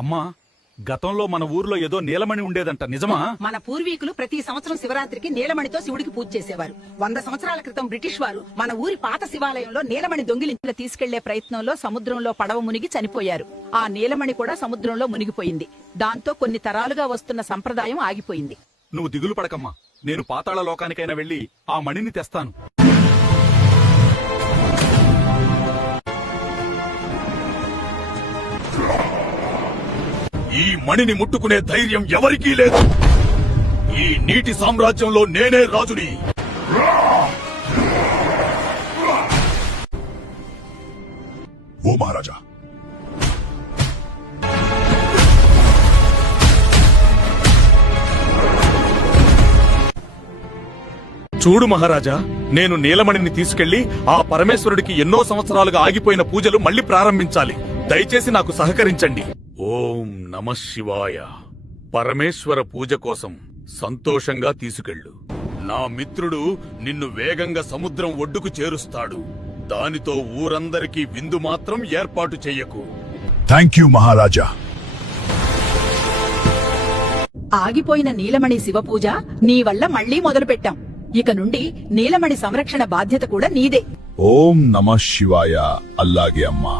అమ్మా, గతంలో మన ఊర్లో ఏదో నీలమణి ఉండేదంట, నిజమా? మన పూర్వీకులు ప్రతి సంవత్సరం శివరాత్రికి నీలమణితో శివుడికి పూజ చేసేవారు. 100 సంవత్సరాల క్రితం బ్రిటిష్ వారు మన ఊరి పాత శివాలయంలో నీలమణి దొంగిలించి తీసుకెళ్లే ప్రయత్నంలో సముద్రంలో పడవ మునిగి చనిపోయారు. ఆ నీలమణి కూడా సముద్రంలో మునిగిపోయింది. దాంతో కొన్ని తరాలుగా వస్తున్న సంప్రదాయం ఆగిపోయింది. నువ్వు దిగులు పడకమ్మా, నేను పాతాళ లోకానికైనా వెళ్లి ఆ మణిని తెస్తాను. ఈ మణిని ముట్టుకునే ధైర్యం ఎవరికీ లేదు. ఈ నీటి సామ్రాజ్యంలో నేనే రాజుని. ఓ మహారాజా, చూడు మహారాజా, నేను నీలమణిని తీసుకెళ్లి ఆ పరమేశ్వరుడికి ఎన్నో సంవత్సరాలుగా ఆగిపోయిన పూజలు మళ్లీ ప్రారంభించాలి. దయచేసి నాకు సహకరించండి. ఓం నమః శివాయ. పరమేశ్వర పూజ కోసం సంతోషంగా తీసుకెళ్ళు. నా మిత్రుడు నిన్ను వేగంగా సముద్రం ఒడ్డుకు చేరుస్తాడు. దానితో ఊరందరికీ విందు మాత్రం ఏర్పాటు చెయ్యకు. థ్యాంక్ యూ మహారాజా. ఆగిపోయిన నీలమణి శివ పూజ నీ వల్ల మళ్లీ మొదలు పెట్టాం. ఇక నుండి నీలమణి సంరక్షణ బాధ్యత కూడా నీదే. ఓం నమః శివాయ. అల్లాగే అమ్మా.